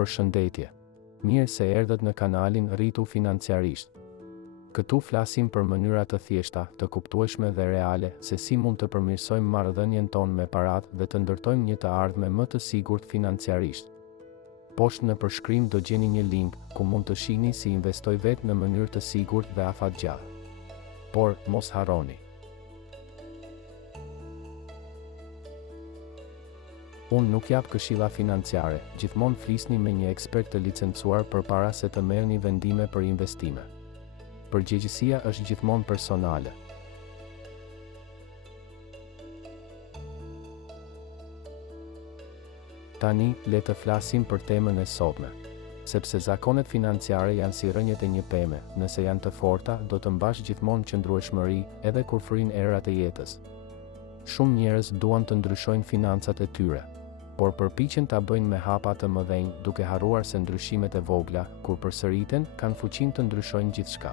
Përshëndetje. Mirë se erdhët në kanalin Rritu Financiarisht. Këtu flasim për mënyra të thjeshta, të kuptueshme dhe reale se si mund të përmirësojmë marrëdhënien tonë me paratë dhe të ndërtojmë një të ardhme më të sigurt financiarisht. Poshtë në përshkrim do gjeni një link ku mund të shihni si investoj vetë në mënyrë të sigurt dhe afatgjatë. Por mos harroni. Unë nuk jap këshilla financiare, gjithmonë flisni me një ekspert të licencuar përpara se të merrni vendime për investime. Përgjegjësia është gjithmonë personale. Tani, le të flasim për temën e sotme. Sepse zakonet financiare janë si rrënjët e një peme, nëse janë të forta, do të mbash gjithmonë qëndrueshmëri edhe kur fryjnë erat e jetës. Shumë njerëz duan të ndryshojnë financat e tyre, por përpiqen ta bëjnë me hapa të mëdhenj, duke harruar se ndryshimet e vogla, kur përsëriten, kanë fuqinë të ndryshojnë gjithçka.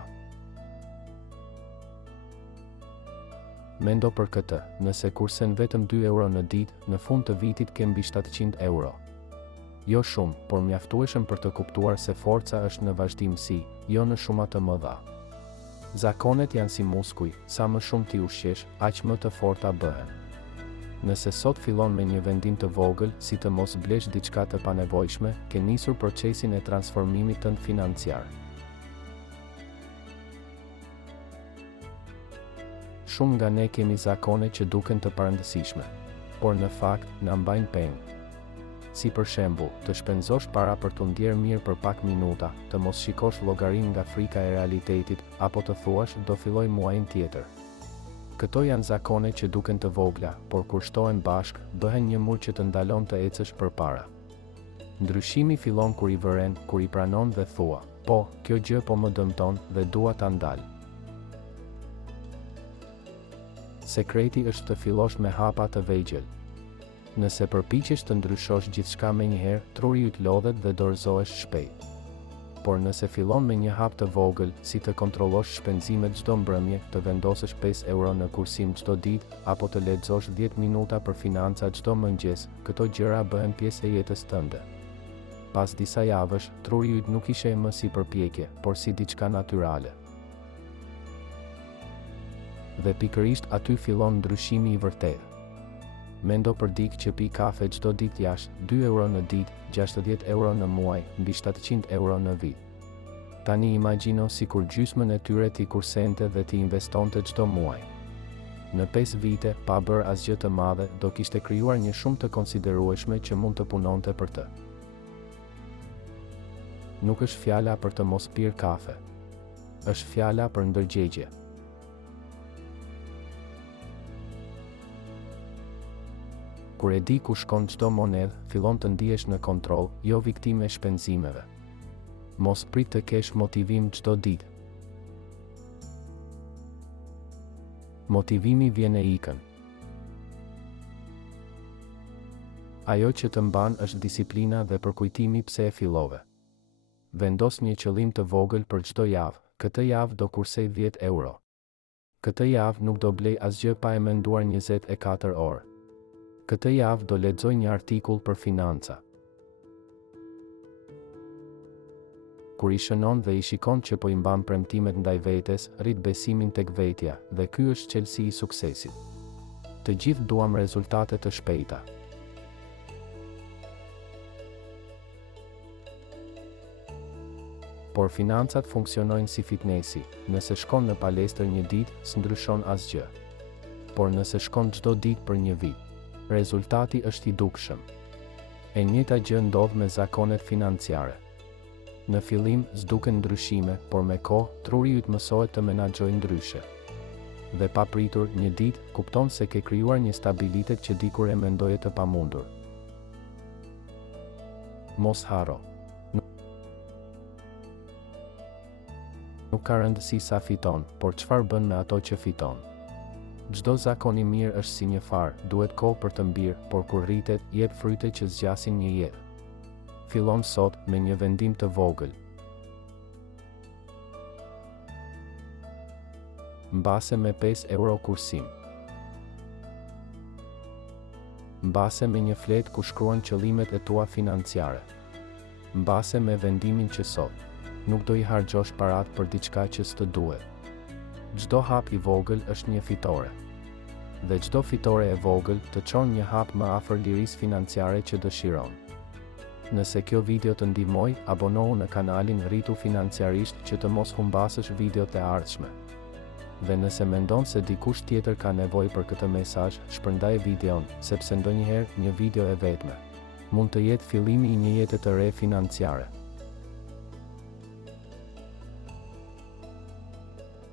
Mendo për këtë, nëse kursen vetëm 2 euro në ditë, në fund të vitit ke mbi 700 euro. Jo shumë, por mjaftueshëm për të kuptuar se forca është në vazhdimsi, jo në shuma të mëdha. Zakonet janë si muskuj, sa më shumë ti ushqesh, aq më të forta bëhen. Nëse sot fillon me një vendim të vogël, si të mos blesh diçka të panevojshme, ke nisur procesin e transformimit tënd financiar. Shumë nga ne kemi zakone që duken të parëndësishme, por në fakt na mbajnë peng. Si për shembull, të shpenzosh para për t'u ndjerë mirë për pak minuta, të mos shikosh llogarin nga frika e realitetit, apo të thuash do filloj muajin tjetër. Këto janë zakone që duken të vogla, por kur shtohen bashk, bëhen një mur që të ndalon të ecësh përpara. Ndryshimi fillon kur i vëren, kur i pranon dhe thua, po, kjo gjë po më dëmton dhe dua ta ndal. Sekreti është të fillosh me hapa të vegjël. Nëse përpiqesh të ndryshosh gjithçka menjëherë, truri yt lodhet dhe dorëzohesh shpejt. Por nëse fillon me një hap të vogël, si të kontrollosh shpenzimet çdo mbrëmje, të vendosësh 5 euro në kursim çdo ditë, apo të lexosh 10 minuta për financa çdo mëngjes, këto gjëra bëhen pjesë e jetës tënde. Pas disa javësh, truri yt nuk i sheh më si përpjekje, por si diçka natyrale. Dhe pikërisht aty fillon ndryshimi i vërtetë. Mendo për dikë që pi kafe çdo ditë jashtë, 2 euro në ditë, 60 euro në muaj, mbi 700 euro në vit. Tani imagjino sikur gjysmën e tyre ti kursente dhe ti investonte çdo muaj. Në 5 vite, pa bërë asgjë të madhe, do kishte krijuar një shumë të konsiderueshme që mund të punonte për të. Nuk është fjala për të mos pirë kafe. Është fjala për ndërgjegje. Kur e di ku shkon çdo monedhë, fillon të ndihesh në kontroll, jo viktime e shpenzimeve. Mos prit të kesh motivim çdo ditë. Motivimi vjen e ikën. Ajo që të mban është disiplina dhe përkujtimi pse e fillove. Vendos një qëllim të vogël për çdo javë. Këtë javë do kursej 10 euro. Këtë javë nuk do blej asgjë pa e menduar 24 orë. Këtë javë do lexoj një artikull për financa. Kur i shënon dhe i shikon që po i mban premtimet ndaj vetes, rrit besimin tek vetja, dhe ky është çelësi i suksesit. Të gjithë duam rezultate të shpejta. Por financat funksionojnë si fitnesi. Nëse shkon në palestër një ditë, s'ndryshon asgjë. Por nëse shkon çdo ditë për një vit, rezultati është i dukshëm. E njëjta gjë ndodh me zakonet financiare. Në fillim s'duken ndryshime, por me kohë, truri yt mësohet të menaxhojë ndryshe. Dhe pa pritur, një ditë, kupton se ke krijuar një stabilitet që dikur e mendoje të pamundur. Mos harro. Nuk ka rëndësi sa fiton, por çfarë bën me ato që fiton. Çdo zakon i mirë është si një far, duhet kohë për të mbirë, por kur rritet, jep fryte që zgjasin një jetë. Fillon sot me një vendim të vogël. Mbase me 5 euro kursim. Mbase me një fletë ku shkruan qëllimet e tua financiare. mbase me vendimin që sot nuk do i harxhosh parat për diçka që s'të duhet. Çdo hap i vogël është një fitore. Dhe çdo fitore e vogël të çon një hap më afër lirisë financiare që dëshiron. Nëse kjo video të ndihmoi, abonohu në kanalin Rritu Financiarisht që të mos humbasësh videot e ardhshme. Dhe nëse mendon se dikush tjetër ka nevojë për këtë mesazh, shpërndaj videon, sepse ndonjëherë një video e vetme mund të jetë fillimi i një jete të re financiare.